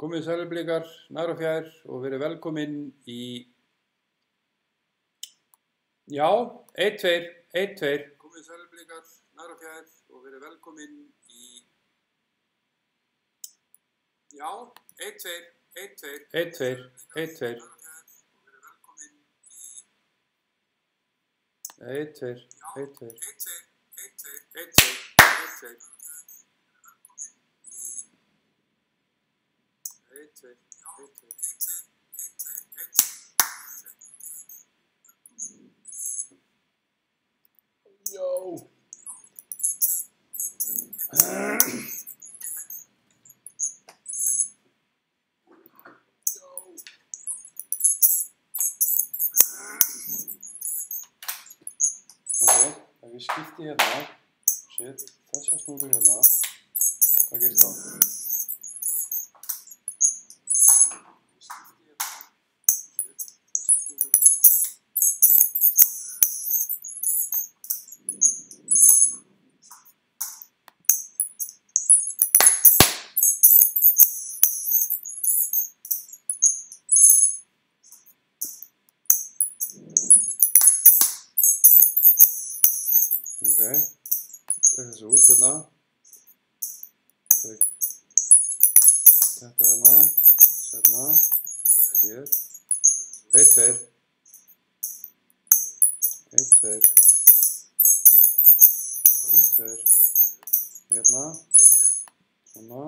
Komið sælublikar, nær og fjær og verið velkomin í, já, 1, 2, 1, 2. Komið sælublikar, nær og fjær og verið velkomin í, já, 1, 2, 1, 2, 1, 2, 1, 2. 1, 2, 1, 2, 1, 2, 1, 2. Yo. Ok, ef við skipti hérna, shit, þessa snúru hérna, hvað gerist þá? Ok, tek þessu út hérna, tek þetta hérna, hérna, hér, 1, 2, 1, 2, 1, 2, hérna, svona,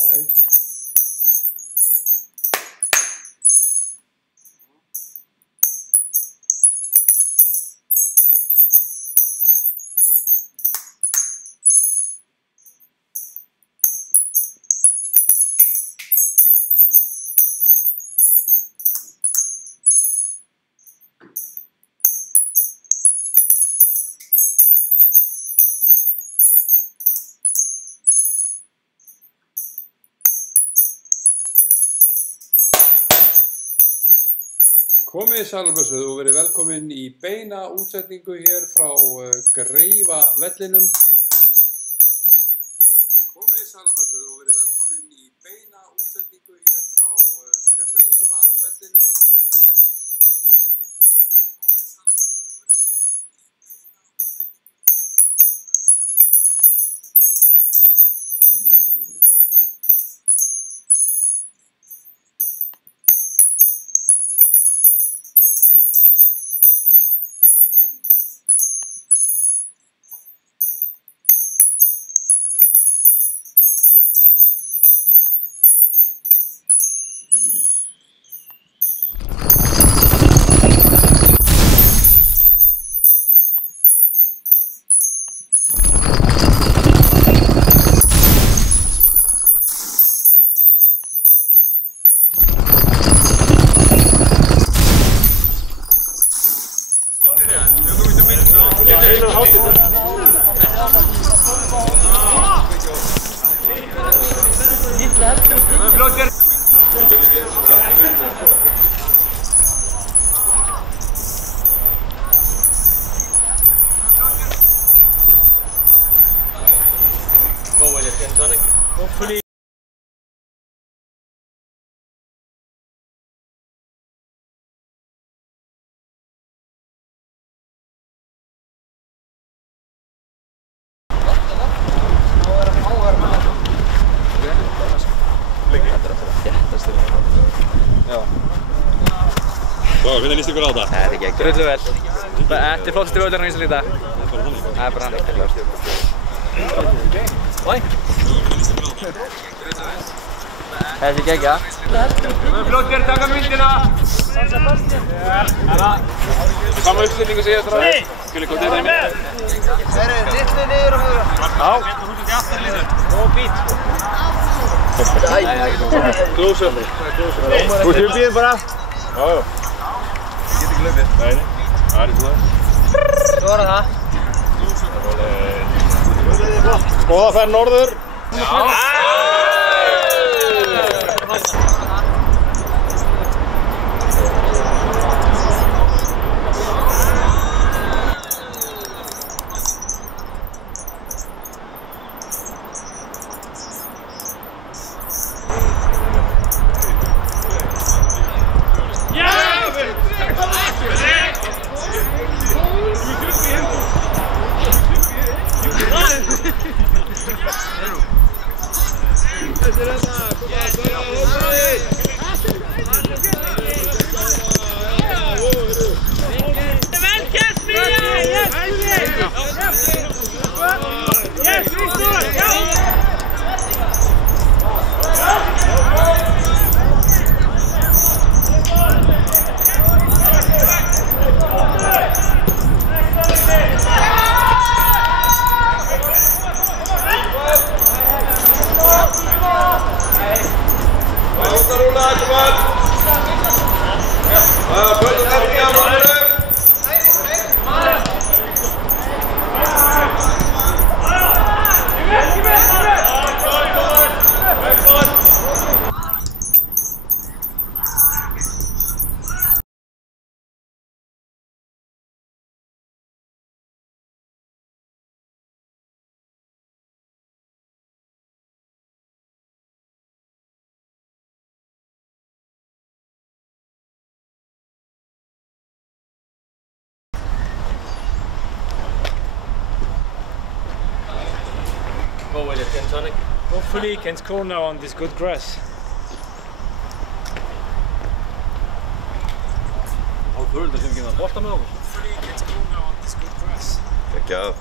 live. Komið sælblessuð og verið velkomin í beina útsetningu hér frá Greifavellinum. Komið sælblessuð og verið velkomin í beina útsetningu hér frá Greifavellinum. Hopefully. Hvernig líst ykkur á þetta? Það er ekki ekki. Drullu vel. Þetta er flottasti völlurinn á Íslandi í dag. Það er bara hann. Oi. Það er ekki ekki. Flottir, taka myndina! Sama uppstillingu segja þetta ráði. Skuli koma til þeim. Litlu niður og höfður. Já. Og bít. Klósum. Þú séu bíðin bara. Já. Get ekki hlaupið. Nei. Það er svona. Svo var það. Góða ferð norður. Go with it, gin tonic. Hopefully he can score now on this good grass. Há þurrld sem ekki að bolta með okkur. Hopefully he can score now on this good grass. Ekki að.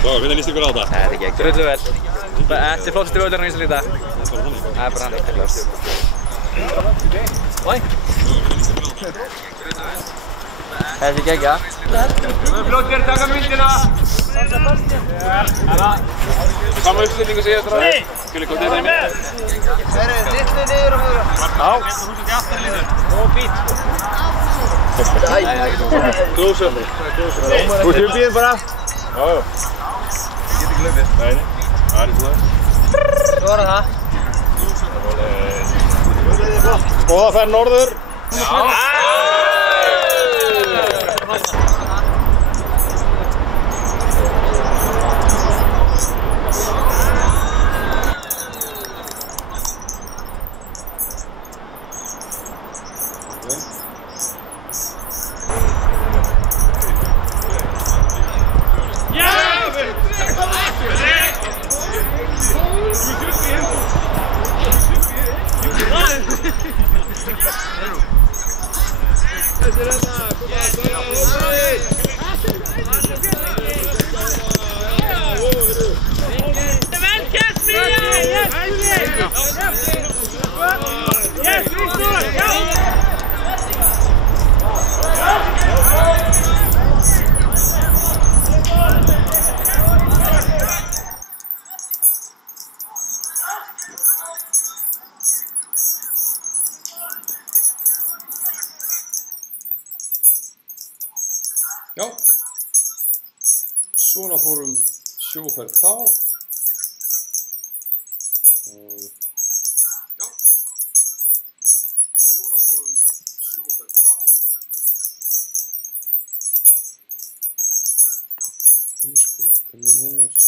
Svo, hvernig líst ykkur á þetta? Það er ekki ekki. Drullu vel. Þetta er flottasti völlurinn á Íslandi í dag. Það er bara hann. Oi. Það er ekki ekki. Flottir, taka myndina! Sama uppstillingu sem ég eftir að skilja hvað þetta er með. Litlu niður og höfður. Góðsöfni. Þú stjórnir bara? Já. Ég get ekki hlaupið. Nei. Það er ekki það. Svara það. Góða ferð norður. Já, svona fórum sjóferð þá. Já, svona fórum sjóferð þá. Hvernig er það?